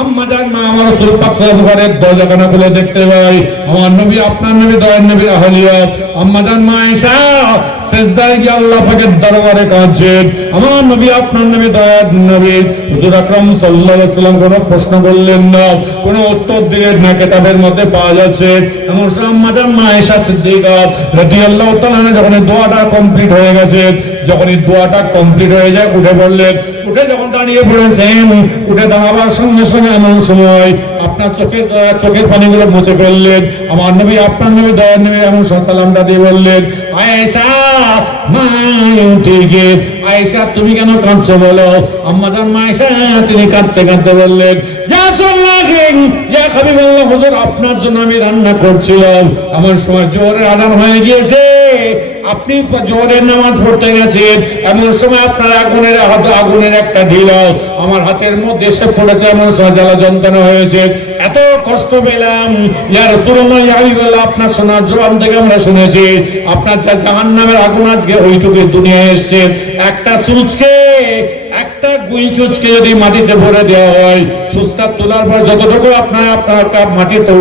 আম্মা আমার দেখতে পাই। আমার নবী, আপনার আমার নবী, আপনার প্রশ্ন করলেন না। কোনো উত্তর দিলেন না, কিতাবের মধ্যে পাওয়া যাচ্ছে। এমন সময় আম্মা যান মা ঈশা যখন দোয়াটা কমপ্লিট হয়ে গেছে, যখন এই দোয়াটা কমপ্লিট হয়ে যায়, উঠে পড়লেন। উঠে যখন দাঁড়িয়ে পড়েছেন, উঠে দাঁড়াবার সঙ্গে সঙ্গে এমন সময় আপনার চোখের চোখের পানিগুলো মুছে ফেললেন। আমার নবী, আপনার নবী, দয়ার নবী এমন সালামটা দিয়ে বললেন, আয়েশা, মা উঠিগে আয়েশা, তুমি কেন কাঁদছো বলো? আম্মা জান মা আয়েশা তিনি কাঁদতে কাঁদতে বললেন আপনার জন্য আমি রান্না করছিলাম। আমার সময় জোরের আদান হয়ে গিয়েছে। আপনি জোরের নামাজ পড়তে গেছেন এমন সময় আপনার আগুনের হাত আগুনের একটা ঢিল, আমার হাতের মধ্যে এসে পড়েছে সময় জ্বালা যন্ত্রণা হয়েছে। এত কষ্ট পেলাম। ইয়া রাসূলুল্লাহ, ইয়া আপনার শোনার জবান থেকে আমরা শুনেছি, আপনার যা জাহান্নামের আগুন আজকে ওইটুকু দুনিয়ায় এসেছে। একটা চুচকে, একটা গুই চুচকে যদি মাটিতে ভরে দেওয়া হয়, চুচটা তোলার পর যতটুকু আপনার আপনার মাটিতে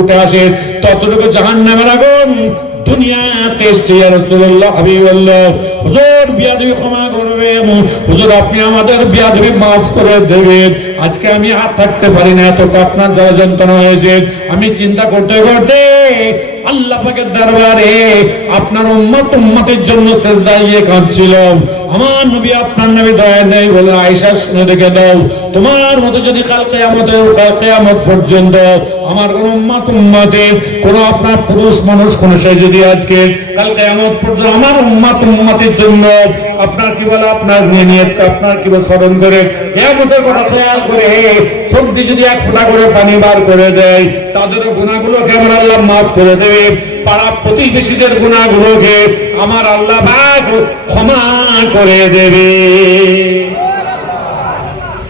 উঠে আসে, ততটুকু জাহান্নামের আগুন আমি থাকতে পারি না যন্ত্রণা হয়েছে। আমি চিন্তা করতে করতে আল্লাহ দরবারে আপনার উম্মত উম্মতের জন্য সেজদায় গিয়ে কাঁদছিলাম। আমার নবী, আপনার নবী দয়া নেই বলে আয়েশা শুনে রেখে দাও। তোমার মতো যদি কালকে কাল কিয়ামত পর্যন্ত আমার উম্মত উম্মতে কোন আপনার পুরুষ মানুষ, কোন সে যদি আজকে কাল কিয়ামত পর্যন্ত আমার উম্মত উম্মতের জন্য আপনার কি বলে, আপনার নিয়ত আপনার কি বলে স্মরণ করে, কিয়ামতের কথা খেয়াল করে সবজি যদি এক ফোঁটা করে পানি বার করে দেয়, তাদের গুণাগুলো কেমন আল্লাহ মাফ করে দেবে। পাড়া প্রতিবেশীদের গুণাগুলোকে আমার আল্লাহ ক্ষমা করে দেবে।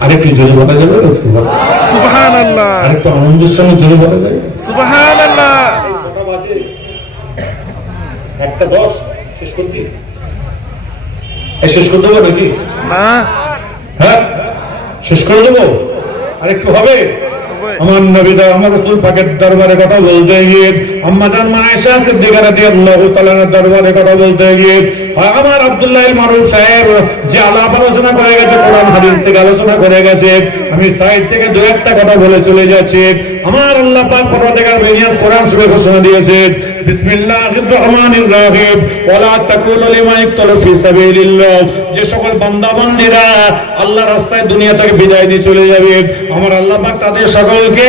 আরেকটু জোরে বলা যাবে? আরেকটা আরেকটু আনন্দের সঙ্গে জোরে বলা যাবে? সুবহানাল্লাহ। একটা দশ শেষ করতে শেষ করে দেবো নাকি? না। হ্যাঁ? শেষ করে দেবো? আরেকটু হবে? আমার নবী দা আমার রাসূল পাকের দরবারে কথা বলতে গিয়ে আম্মাজান মা আয়েশা সিদ্দিকা রাদিয়াল্লাহু তাআলার দরবারে কথা বলতে গিয়ে আমার আব্দুল্লাহ মারুফ সাহেব, যে আলাপ আলোচনা করে গেছে, কোরআন, হাদিস থেকে আলোচনা করে গেছে, আমি সাইড থেকে দু একটা কথা বলে চলে যাচ্ছি। আমার আল্লাহ পাক পরওয়ারদিগার বেনিয়াত কোরআন শরীফে ঘোষণা দিয়েছে বিসমিল্লাহির রহমানির রহিম। ওয়ালা তাকুলু যে সকল বান্দা বান্দীরা আল্লাহর রাস্তায় দুনিয়া থেকে বিদায় নিয়ে চলে যাবে, আমার আল্লাহ পাক তাদের সকলকে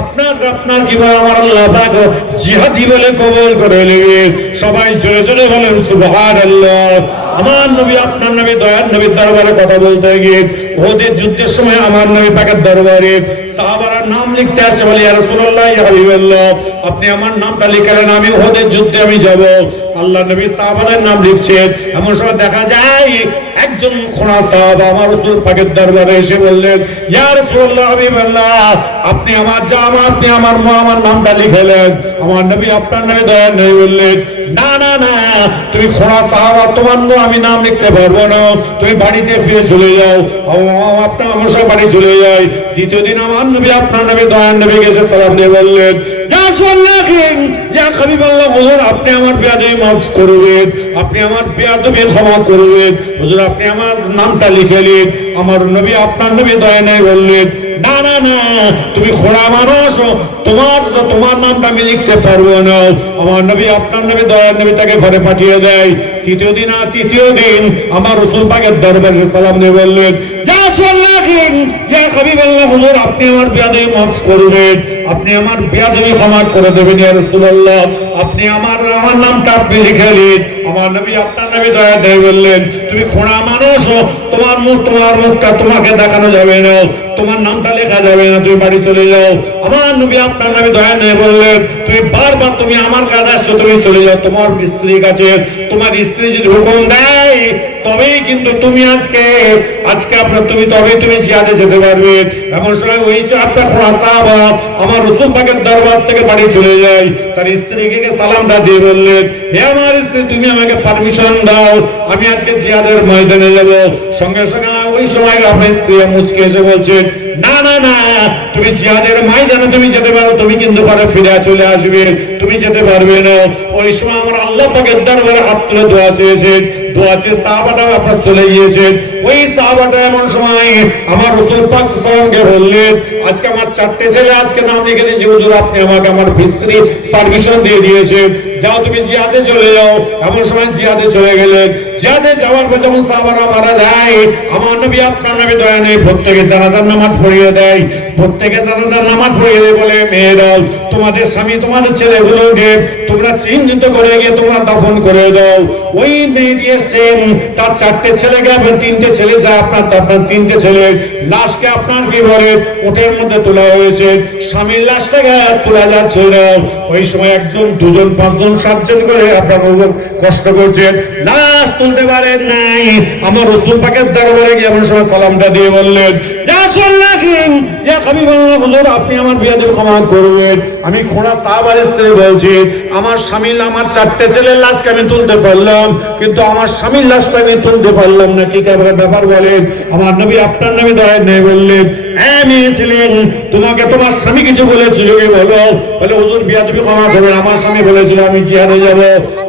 আপনার আপনার বলে আমার আল্লাহ পাক জিহাদি বলে কবুল করে নেবে সবাই জোরে জোরে বলেন, সুবহানাল্লাহ। আমার নবী, আপনার নবী, দয়ার নবীর দরবারে কথা বলতে গিয়ে ওদের যুদ্ধের সময় আমার নবী পাকের দরবারে সাহাবারা নাম লিখতে আসছে বলে, ইয়া রাসূলুল্লাহ, ইয়া হাবিবাল্লাহ, আপনি আমার নামটা লিখলেন, আমি ওদের যুদ্ধে আমি যাব। আল্লাহ নবী সাহাবাদের নাম লিখছেন। এমন সময় দেখা যায় একজন খোঁড়া সাহাব আমার সুর পাকের দরবারে এসে বললেন ইয়ার হাবিবাল্লাহ আপনি আমার জামা আপনি আমার মা আমার নামটা লিখেলেন আমার নবী আপনার নামে দয়া নেই বললেন না না না, তুমি খোঁড়া সাহাবা, তোমার আমি নাম লিখতে পারব না। তুমি বাড়িতে ফিরে চলে যাও। আপনার আমার সব বাড়ি চলে যায়। দ্বিতীয় দিন আমার নবী আপনার নবী দয়ার নবী গেছে, সালাম দিয়ে বললেন আপনি আমার মাফ আপনি আমার আপনি আমার নামটা আমার নবী আপনার নবী দয়া নেই বললেন না না না, তুমি খোড়া মানুষ তোমার তোমার নামটা আমি লিখতে পারব না। আমার নবী, আপনার নবী, দয়ার নবী তাকে ঘরে পাঠিয়ে দেয়। তৃতীয় দিন, আর তৃতীয় দিন আমার রসুল পাকের দরবারে সালাম নিয়ে বললেন সাল্লাল্লাহু ইয়া হাবিবাল্লাহ, হুজুর, আপনি আমার বিয়াদে মাফ করবেন। আপনি আমার বিয়াদে ক্ষমা করে দেবেন, ইয়া রাসূলুল্লাহ। আপনি আমার আমার নামটা আপনি নিন আমার নবী, আপনার নবী দয়া দেয় বললেন, তুমি খোঁড়া মানুষ তোমার মুখ, তোমার মুখটা তোমাকে দেখানো যাবে না। তোমার নামটা লেখা যাবে না, তুমি বাড়ি চলে যাও। আমার নবী, আপনার নবী দয়া নেই বললেন, তুমি বারবার তুমি আমার কাছে আসছো, তুমি চলে যাও। তোমার স্ত্রীর কাছে, তোমার স্ত্রী যদি হুকুম দেয় তবেই কিন্তু তুমি আজকে আজকে আপনার তুমি তবেই তুমি জিয়াদে যেতে পারবে। এমন সময় ওই যে আপনার সাহাবা আমার রসুল পাকের দরবার থেকে বাড়ি চলে যায়। তার স্ত্রীকে সালামটা দিয়ে বললেন, হে আমার স্ত্রী, তুমি আমাকে পারমিশন দাও, আমি আজকে জিয়াদের ময়দানে যাব। সঙ্গে সঙ্গে ওই সময় আপনার স্ত্রী মুচকে এসে বলছে, না না না, তুমি জিয়াদের ময়দানে তুমি যেতে পারো, তুমি কিন্তু পরে ফিরে চলে আসবে, তুমি যেতে পারবে না। ওই সময় আমার আল্লাহ পাকের দরবারে হাত তুলে দোয়া চেয়েছে আমার যাও তুমি জিয়াদে চলে যাও। এমন সময় জিয়াদে চলে গেলেন। জিয়াদে যাওয়ার পর মারা যায়, আমার নবী আপনার নবী দয়া নেই প্রত্যেকে জানাজার নামাজ পড়িয়ে দেয়। প্রত্যেকে জানাজার নামাজ পড়িয়ে দেয় বলে মেয়েরাও তোমাদের স্বামী তোমাদের ছেলেগুলোকে তোমরা চিহ্নিত করে গিয়ে তোমরা দাফন করে দাও। ওই মেয়েটি এসছেন তার চারটে ছেলেকে আপনার তিনটে ছেলে যা আপনার আপনার তিনটে ছেলে। লাশকে আপনার কি বলে? উঠের মধ্যে তোলা হয়েছে। স্বামীর লাশটাকে তোলা যাচ্ছে না। ওই সময় একজন, দুজন, পাঁচজন, সাতজন করে আপনার কষ্ট করছেন লাশ তুলতে পারেন নাই। আমার রসুল পাকের দরবারে গিয়ে এমন সময় সালামটা দিয়ে বললেন আমার আমি খোঁড়া আমার আমার চারটে ছেলের লাশকে আমি তুলতে পারলাম, কিন্তু আমার স্বামীর লাশটা আমি তুলতে পারলাম না। কি ব্যাপার বলেন। আমার নবী, আপনার নবী দয়া নেই বললেন হ্যাঁ তোমাকে তোমার স্বামী কিছু বলেছিল কি বলো? হুজুর বিয়া তুমি ক্ষমা আমার স্বামী বলেছিল, আমি যাব।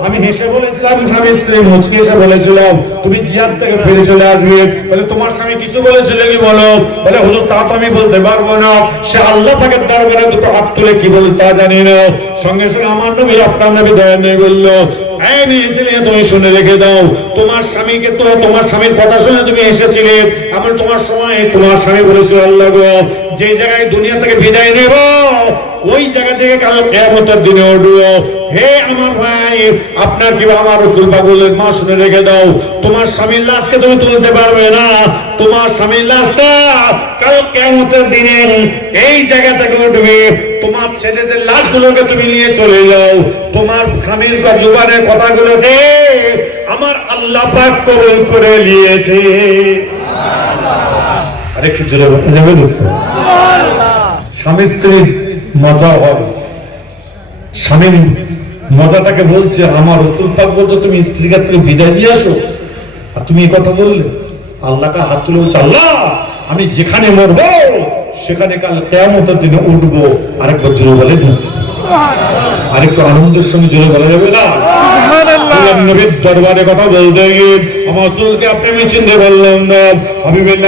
আমি হেসে বলেছিলাম, স্বামী স্ত্রী মুচকি এসে বলেছিলাম, তুমি থেকে ফিরে চলে আসবে। বলে, তোমার স্বামী কিছু বলেছিল কি বলো? বলে, হুজুর, তা তো আমি বলতে পারব না। সে আল্লাহ দরবারে দুটো হাত তুলে কি বলে তা জানি না। সঙ্গে সঙ্গে আমার নবী, আপনার নবী দয়া বলল এই নিয়েছিলে তুমি শুনে রেখে দাও। তোমার স্বামীকে তো, তোমার স্বামীর কথা শুনে তুমি এসেছিলে। এমন তোমার সময়, তোমার স্বামী বলেছিল, আল্লাহ যে জায়গায় দুনিয়া থেকে বিদায় নেব, ওই জায়গা থেকে কাল কেয়ামতের দিনে উঠবো হে আমার ভাই, আপনার কি আমার রসুল পাগলের মা শুনে রেখে দাও। তোমার স্বামীর লাশকে তুমি তুলতে পারবে না। তোমার স্বামীর লাশটা কাল কেয়ামতের দিনে এই জায়গা থেকে উঠবে। তোমার ছেলেদের লাশগুলোকে তুমি নিয়ে চলে যাও। তোমার স্বামীর বা জুবানের কথাগুলোকে আমার আল্লাহ পাক কবুল করে নিয়েছে। আরেকটু জোরে নেবে স্বামী স্ত্রীর মজা হবে। স্বামীর মজাটাকে বলছে আমার রসুল পাক বলছে তুমি স্ত্রীর কাছ থেকে বিদায় দিয়ে আসো। আর তুমি এই কথা বললে আল্লাহকে হাত তুলে বলছে আল্লাহ আমি যেখানে মরবো সেখানে কাল কেমতের দিনে উঠবো। আরেকবার জোরে বলে আরেকটু আনন্দের সঙ্গে জোরে বলা যাবে না? নবীর দরবারে কথা বলতে গিয়ে আমার রসুলকে আপনি আমি চিনতে পারলাম না হাবিবের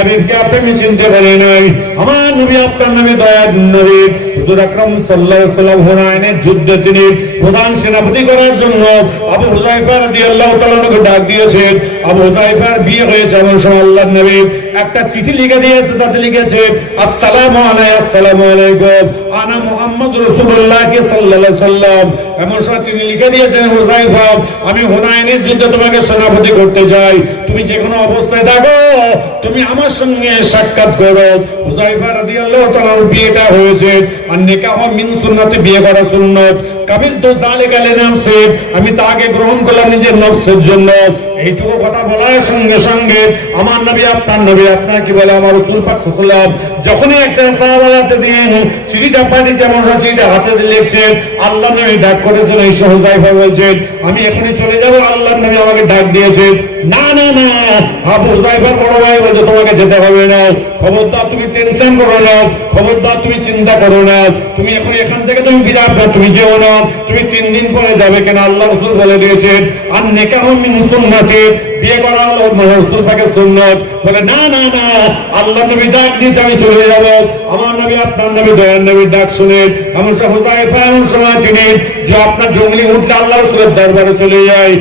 আপনি আমি চিনতে পারি নাই। আমার নবী আপনার নামে দয়ার নবী হুজুর আকরাম সাল্লাল্লাহু সাল্লাম হুনাইনের যুদ্ধে তিনি প্রধান সেনাপতি করার জন্য আবু হুযায়ফা রাদিয়াল্লাহু তাআলাকে ডাক দিয়েছেন। আবু হুযায়ফার বিয়ে হয়েছে আমার সময় আল্লাহর নবী একটা চিঠি লিখে দিয়েছে, তাতে লিখেছে, আসসালামু আলাইকুম আসসালামু আলাইকুম। আনা মুহাম্মদ রাসূলুল্লাহ সাল্লাল্লাহু আলাইহি সাল্লাম এমন সময় তিনি লিখে দিয়েছেন হুযায়ফা আমি হুনাইনের যুদ্ধে তোমাকে সেনাপতি করতে চাই। তুমি যে কোনো অবস্থায় থাকো, তুমি আমার সঙ্গে সাক্ষাৎ করো। হুযায়ফা রাদিয়াল্লাহু তাআলার বিয়েটা হয়েছে। আর নিকাহ মিন সুন্নতে, বিয়ে করা সুন্নত। আমি তাকে গ্রহণ করলাম নিজের নফসের জন্য। এইটুকু কথা বলার সঙ্গে সঙ্গে আমার নবী, আপনার নবী, আপনার কি বলে? আমার রসুল পাক যখনই একটা সাহাবা দিন, চিঠিটা পাঠিয়েছে সময় চিঠিটা হাতে লিখছেন লিখছে আল্লাহ নবী ডাক করেছেন, এই সহজাইফা বলছেন, আমি এখানে চলে যাব আল্লাহ নবী আমাকে ডাক দিয়েছে না না না। আবু হুযায়ফার বড় ভাই বলছে, তোমাকে যেতে হবে না। খবরদার তুমি টেনশন করো না। খবরদার তুমি চিন্তা করো না। তুমি এখন এখান থেকে তুমি বিরাট না তুমি যেও না। তুমি তিন দিন পরে যাবে কেন? আল্লাহ রসুল বলে দিয়েছেন আর নেকাহ মিন সুন্নতি। বিয়ে করা হলো রসুল পাকের সুন্নত। বলে, না না না, আল্লাহ নবী ডাক দিয়েছে, আমি চলে যাব। আমার নবী, আপনার নবী দয়ার নবীর ডাক শুনে সব হুজাইফা এমন সময় তিনি, যে আপনার উঠলে আল্লাহ রসুলের দরবারে চলে যায়।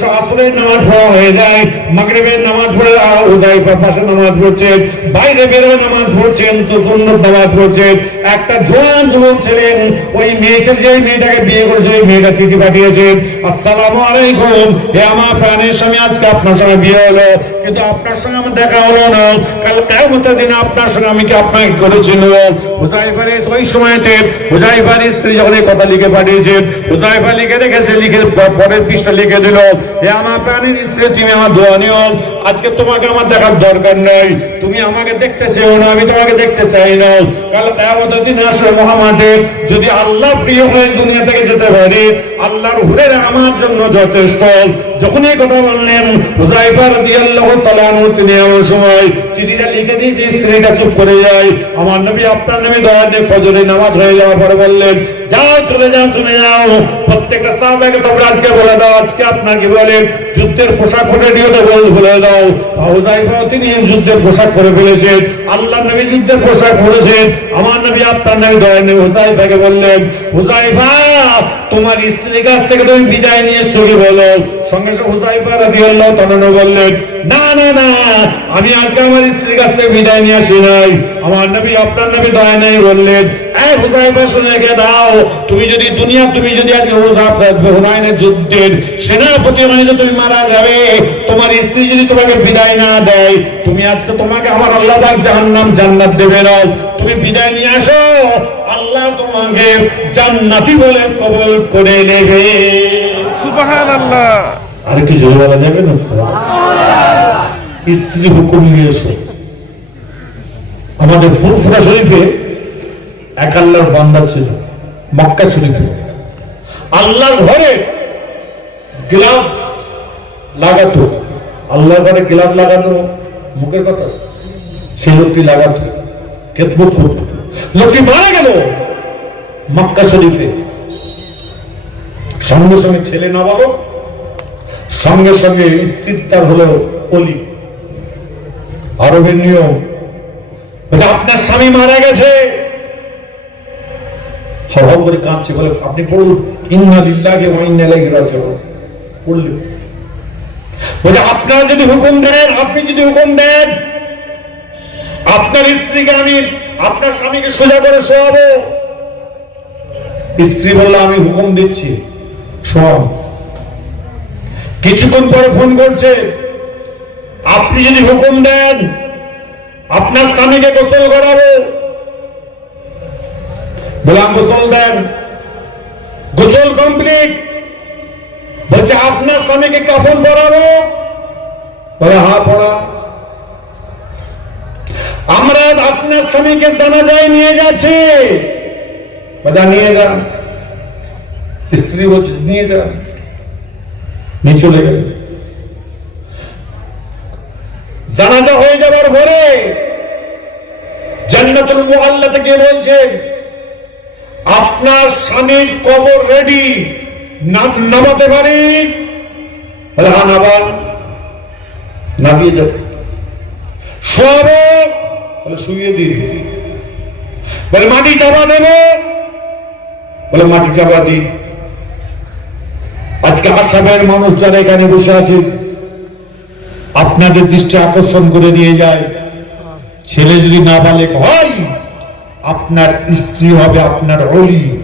সব আসরের নামাজ পড়া হয়ে যায়, মাগরিবের নামাজ পড়ে হুজাইফা পাশে নামাজ পড়ছে বাইরে বেরোয় নামাজ পড়ছেন, তো সুন্নত নামাজ পড়ছেন। একটা জোয়ান যুবক ছিলেন, ওই মেয়ে ছেলে যে মেয়েটাকে বিয়ে করেছে, ওই মেয়েটা চিঠি পাঠিয়েছে, আসসালামু আলাইকুম, হে আমার প্রাণের স্বামী, আজকে আপনার সঙ্গে বিয়ে হলো। কিন্তু আপনার সঙ্গে আমার দেখা হলো না। কাল কেমতের দিনে আপনার সঙ্গে আমি কি আপনাকে করেছিল ওই সময়তে হুজাইফার স্ত্রী যখন এই কথা লিখে পাঠিয়েছে হুজাইফা লিখে রেখেছে লিখে পরের পৃষ্ঠা লিখে দিল, হে আমার প্রাণের স্ত্রী, তুমি আমার দোয়া নিও আজকে তোমাকে আমার দেখার দরকার নেই। তুমি আমাকে দেখতে চেও না, আমি তোমাকে দেখতে চাই না। কাল কেমতের আসবে মহামাঠে যদি আল্লাহ প্রিয় হয়ে দুনিয়া থেকে যেতে পারি, আল্লাহর হুরের আমার জন্য যথেষ্ট। যখনই কথা বললেন হুজাইফার দিয়াল্লাহ তালানু তিনি এমন সময় চিঠিটা লিখে দিয়েছে স্ত্রীটা চুপ করে যায়, আমার নবী, আপনার নবী দিয়ে ফজরে নামাজ হয়ে যাওয়ার পরে বললেন যাও, চলে যাও চলে যাও। প্রত্যেকটা সাহাবাকে তোমরা আজকে বলে দাও, আজকে আপনাকে বলে, যুদ্ধের পোশাক পরে নিয়ে বল দাও। তিনি যুদ্ধের পোশাক পরে ফেলেছেন আল্লাহ নবী যুদ্ধের পোশাক পরেছেন আমার নবী আপনার নবী দয়া নবী হুজাইফাকে বললেন হুজাইফা তোমার স্ত্রীর কাছ থেকে তুমি বিদায় নিয়ে কি বলো? সঙ্গে সঙ্গে বললেন, না না না, আমি আজকে আমার স্ত্রীর কাছ থেকে বিদায় নিয়ে আসি নাই। আমার নবী, আপনার নবী নাই বললেন যুদ্ধের সেনাপতি হয়ে তুমি মারা যাবে, তোমার স্ত্রী যদি তোমাকে বিদায় না দেয় তুমি আজকে তোমাকে আমার আল্লাহ পাক জাহান্নাম জান্নাত দেবে না। তুমি বিদায় নিয়ে আসো। আল্লাহ তোমাকে জান্নাতি বলে কবল করে নেবে। সুবাহান আল্লাহ আরেকটি জোরে বলা যাবে না? স্ত্রী হুকুম নিয়ে এসো। আমাদের ফুরফুরা শরীফে এক আল্লাহর বান্দা ছিল মক্কা শরীফে। আল্লাহর ঘরে গ্লাভ লাগাতো। আল্লাহর ঘরে গ্লাভ লাগানো মুখের কথা? সে লোকটি লাগাতো খেদমত করতো লোকটি মারা গেল। মক্কা শরীফে। সঙ্গে সঙ্গে ছেলে নবাবক সঙ্গে সঙ্গে স্ত্রীর তার হলো অলি। আরবের নিয়ম। আপনার স্বামী মারা গেছে। হাও হাও করে কাঁদছে। বলে, আপনি পড়ুন। ইন্না লিল্লাহি ওয়া ইন্না ইলাইহি রাজিউন। পড়লেন। বলছে আপনারা যদি হুকুম দেন, আপনি যদি হুকুম দেন, আপনার স্ত্রীকে আমি, আপনার স্বামীকে সোজা করে শোয়াবো। স্ত্রী বলল, আমি হুকুম দিচ্ছি, শোয়াব। কিছুক্ষণ পরে ফোন করছে, আপনি যদি হুকুম দেন, আপনার স্বামীকে গোসল করাবো। বললাম গোসল দেন। গোসল কমপ্লিট। বলছে, আপনার স্বামীকে কাফন পরাবো? বলে, হা পড়া আমরা আপনার স্বামীকে জানাজায় নিয়ে যাচ্ছি। বলে, নিয়ে যান। স্ত্রী বলছে, নিয়ে যান। নিয়ে চলে গেল। জানাজা হয়ে যাবার পরে জান্নাতুল মুআল্লা থেকে বলছে, আপনার স্বামীর কবর রেডি নামাতে পারি? হ্যাঁ নামিয়ে দেব। শোয়াবো শুয়ে দিন। বলে, মাটি চাপা দেব। বলে, মাটি চাপা দিন। আজকে আসামের মানুষ যারা এখানে বসে আছে, আপনাদের দৃষ্টি আকর্ষণ করে নিয়ে যায়। ছেলে যদি না বালেক হয়, আপনার স্ত্রী হবে আপনার অলি।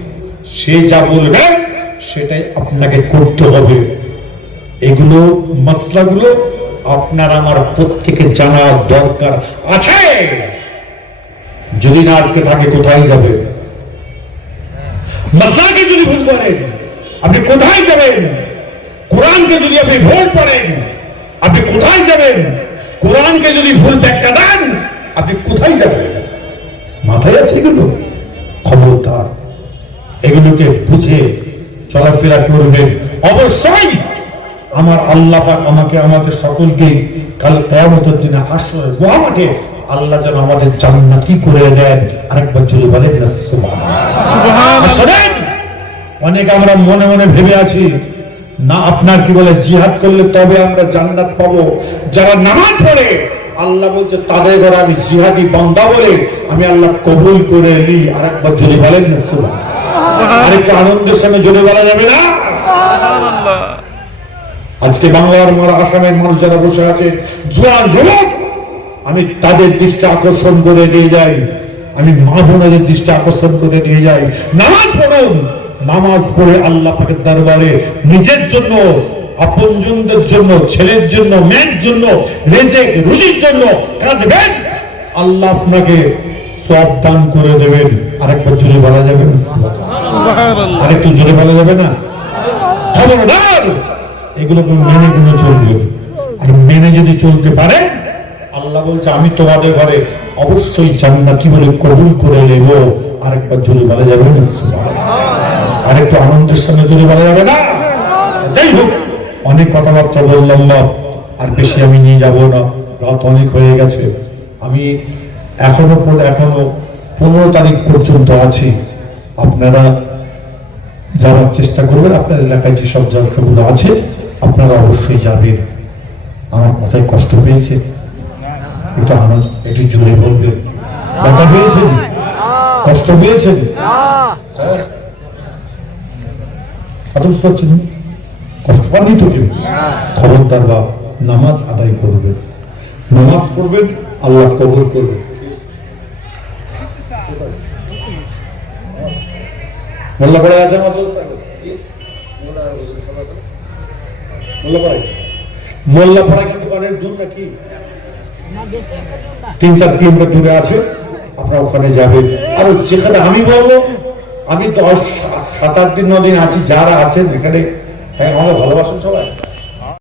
সে যা বলবে সেটাই আপনাকে করতে হবে। এগুলো মশলাগুলো আপনার আমার প্রত্যেকের জানা দরকার আছে। যদি না আজকে থাকে, কোথায় যাবে? মশলাকে যদি ভুল করেন, আপনি কোথায় যাবেন? কোরআনকে যদি আপনি ভুল করেন, আপনি কোথায় যাবেন? কোরআনকে যদি ভুল ব্যাখ্যা দেন, আপনি কোথায় যাবেন? মাথায় আছে এগুলো? খবরদার, এগুলোকে বুঝে চলাফেরা করবেন অবশ্যই আমার আল্লাহ আমাকে আমাদের সকলকে কাল কেয়ামতের দিনে আশ্রয় গোয়া মাঠে আল্লাহ যেন আমাদের জান্নাতি করে দেন। আরেকবার জুড়ে বলেন না সুবহান অনেক আমরা মনে মনে ভেবে আছি না আপনার কি বলে জিহাদ করলে তবে আমরা জান্নাত পাবো। যারা নামাজ পড়ে আল্লাহ বলছে তাদের ঘরে আমি জিহাদি বান্দা বলে আমি আল্লাহ কবুল করে নি আর একবার যদি বলেন না সুবহান আরেকটা আনন্দের সঙ্গে জোরে বলা যাবে না? আজকে বাংলার মারা আসামের মানুষ যারা বসে আছে জোয়ান যুবক আমি তাদের দৃষ্টি আকর্ষণ করে নিয়ে যাই। আমি মা বোনেদের দৃষ্টি আকর্ষণ করে নিয়ে যাই। নামাজ পড়ুন। নামাজ পড়ে আল্লাহ পাকের দরবারে নিজের জন্য আপনজনদের জন্য ছেলের জন্য মেয়ের জন্য রেজেক রুজির জন্য কাঁদবেন। আল্লাহ আপনাকে সব দান করে দেবেন। আরেকবার জোরে বলা যাবে আরেকটু জোরে বলা যাবে না? খবরদার! এগুলোকে মেনে গুলো চলবে আর মেনে যদি চলতে পারে আল্লাহ বলছে আমি তোমাদের ঘরে অবশ্যই জান্নাত কি বলে কবুল করে নেব। আরেকবার জোরে বলা যাবে না? আরেকটু আনন্দের সঙ্গে জোরে বলা যাবে না? যাই হোক অনেক কথাবার্তা বললাম না আর বেশি আমি নিয়ে যাব না। রাত অনেক হয়ে গেছে। আমি এখনও পর এখনও পনেরো তারিখ পর্যন্ত আছি। আপনারা যাওয়ার চেষ্টা করবেন, আপনাদের এলাকায় যেসব জলসাগুলো আছে, আপনারা অবশ্যই যাবেন। আমার কথায় কষ্ট পেয়েছে এটা আনন্দ, একটু জোরে বলবেন। কথা পেয়েছেন কষ্ট পেয়েছেন কষ্ট তো কেউ? খবরদার বা নামাজ আদায় করবেন। নামাজ পড়বেন, আল্লাহ কবর করবেন। মোল্লা আছে আমাদের মোল্লাপাড়া কিন্তু দূর নাকি? তিন চার কিলোমিটার দূরে আছে, আপনারা ওখানে যাবেন। আর যেখানে আমি বলব, আমি দশ, সাত- আট দিন, ন দিন আছি, যারা আছেন এখানে হ্যাঁ ভালোবাসেন সবাই?